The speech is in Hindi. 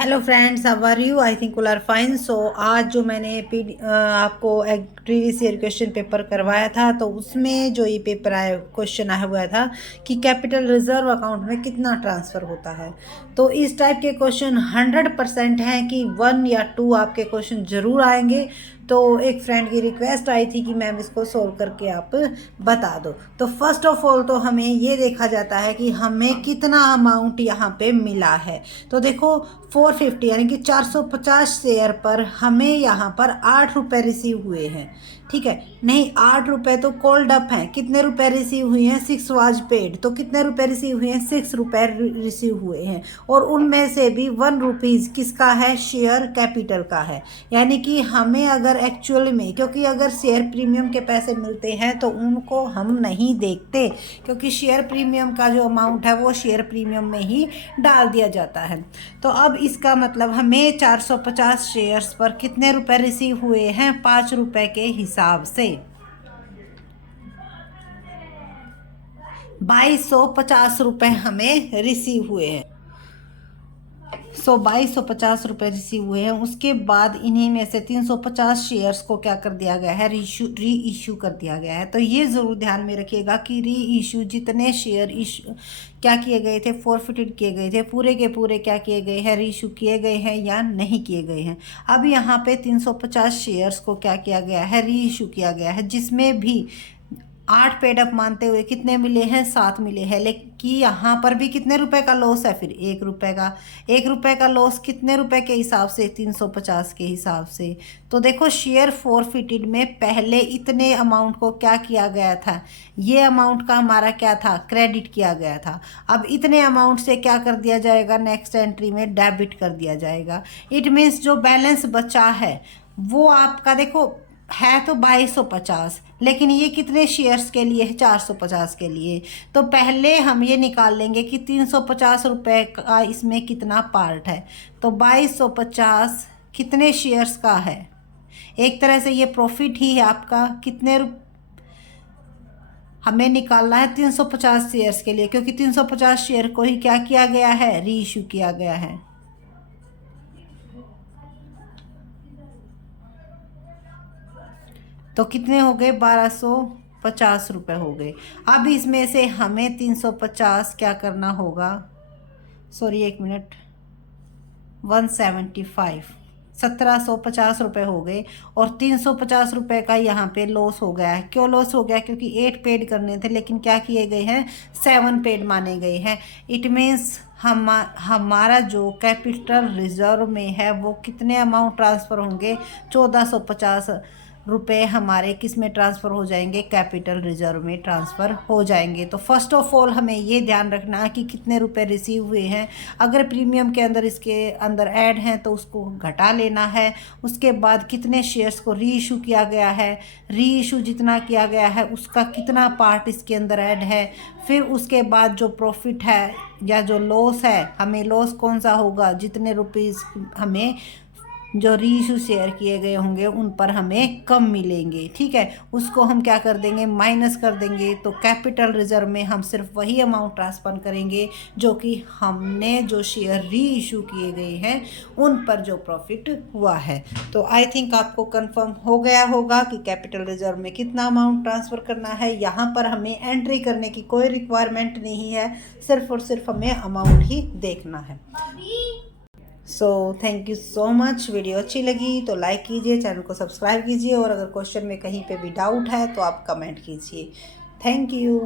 Hello friends, how are you? I think all are fine. So आज जो मैंने आपको एक प्रीवियस ईयर क्वेश्चन पेपर करवाया था, तो उसमें जो ये पेपर आया क्वेश्चन आया हुआ था कि कैपिटल रिजर्व अकाउंट में कितना ट्रांसफ़र होता है। तो इस टाइप के क्वेश्चन 100% हैं कि 1 या 2 आपके क्वेश्चन ज़रूर आएंगे। तो एक फ्रेंड की रिक्वेस्ट आई थी कि मैम इसको सोल्व करके आप बता दो। तो फर्स्ट ऑफ ऑल तो हमें ये देखा जाता है कि हमें कितना अमाउंट यहाँ पे मिला है। तो देखो 450 यानी कि 450 शेयर पर हमें यहाँ पर 8 रुपये रिसीव हुए हैं। ठीक है, नहीं 8 रुपये तो कोल्ड अप हैं। कितने रुपए रिसीव हुए हैं? 6 वाज पेड। तो कितने रुपए रिसीव हुए हैं? 6 रुपये रिसीव हुए हैं। और उनमें से भी 1 रुपीज़ किसका है? शेयर कैपिटल का है। यानी कि हमें अगर एक्चुअल में, क्योंकि अगर शेयर प्रीमियम के पैसे मिलते हैं तो उनको हम नहीं देखते, क्योंकि शेयर प्रीमियम का जो अमाउंट है वो शेयर प्रीमियम में ही डाल दिया जाता है। तो अब इसका मतलब हमें 450 शेयर्स पर कितने रुपए रिसीव हुए हैं? 5 रुपये के हिसाब से 2250 रुपये हमें रिसीव हुए हैं। 2250 रुपये रिसीव हुए हैं। उसके बाद इन्हीं में से 350 शेयर्स को क्या कर दिया गया है? री इशू कर दिया गया है। तो ये ज़रूर ध्यान में रखिएगा कि री इशू जितने शेयर इशू क्या किए गए थे, फॉरफिटेड किए गए थे, पूरे के पूरे क्या किए गए हैं? री इशू किए गए हैं या नहीं किए गए हैं। अब यहाँ पे 350 शेयर्स को क्या किया गया है? री इशू किया गया है, जिसमें भी 8 पेड अप मानते हुए कितने मिले हैं? 7 मिले हैं। लेकिन यहाँ पर भी कितने रुपए का लॉस है? फिर 1 रुपये का। 1 रुपये का लॉस कितने रुपए के हिसाब से? 350 के हिसाब से। तो देखो शेयर फॉरफिटेड में पहले इतने अमाउंट को क्या किया गया था? ये अमाउंट का हमारा क्या था? क्रेडिट किया गया था। अब इतने अमाउंट से क्या कर दिया जाएगा? नेक्स्ट एंट्री में डेबिट कर दिया जाएगा। इट मीन्स जो बैलेंस बचा है वो आपका देखो है तो 2250, लेकिन ये कितने शेयर्स के लिए है? 450 के लिए। तो पहले हम ये निकाल लेंगे कि 350 रुपये का इसमें कितना पार्ट है। तो 2250 कितने शेयर्स का है? एक तरह से ये प्रॉफिट ही है आपका। कितने हमें निकालना है 350 शेयर्स के लिए, क्योंकि 350 शेयर को ही क्या किया गया है? री इशू किया गया है। तो कितने हो गए? 1250 रुपये हो गए। अब इसमें से हमें 350 क्या करना होगा? सॉरी एक मिनट, 175 1750 रुपये हो गए। और 350 रुपये का यहाँ पे लॉस हो गया है। क्यों लॉस हो गया? क्योंकि 8 पेड करने थे, लेकिन क्या किए गए हैं? 7 पेड माने गए हैं। इट मीन्स हमारा जो कैपिटल रिजर्व में है वो कितने अमाउंट ट्रांसफ़र होंगे? 1450 रुपये हमारे किस में ट्रांसफ़र हो जाएंगे? कैपिटल रिजर्व में ट्रांसफ़र हो जाएंगे। तो फर्स्ट ऑफ ऑल हमें ये ध्यान रखना है कि कितने रुपए रिसीव हुए हैं। अगर प्रीमियम के अंदर इसके अंदर ऐड हैं तो उसको घटा लेना है। उसके बाद कितने शेयर्स को री इशू किया गया है, री इशू जितना किया गया है उसका कितना पार्ट इसके अंदर ऐड है। फिर उसके बाद जो प्रॉफिट है या जो लॉस है, हमें लॉस कौन सा होगा? जितने रुपीज़ हमें जो री इशू शेयर किए गए होंगे उन पर हमें कम मिलेंगे। ठीक है, उसको हम क्या कर देंगे? माइनस कर देंगे। तो कैपिटल रिजर्व में हम सिर्फ वही अमाउंट ट्रांसफ़र करेंगे जो कि हमने जो शेयर री इशू किए गए हैं उन पर जो प्रॉफिट हुआ है। तो आई थिंक आपको कंफर्म हो गया होगा कि कैपिटल रिजर्व में कितना अमाउंट ट्रांसफ़र करना है। यहाँ पर हमें एंट्री करने की कोई रिक्वायरमेंट नहीं है, सिर्फ और सिर्फ हमें अमाउंट ही देखना है। So thank you so much. Video अच्छी लगी तो लाइक कीजिए, चैनल को सब्सक्राइब कीजिए, और अगर क्वेश्चन में कहीं पे भी डाउट है तो आप कमेंट कीजिए। Thank you.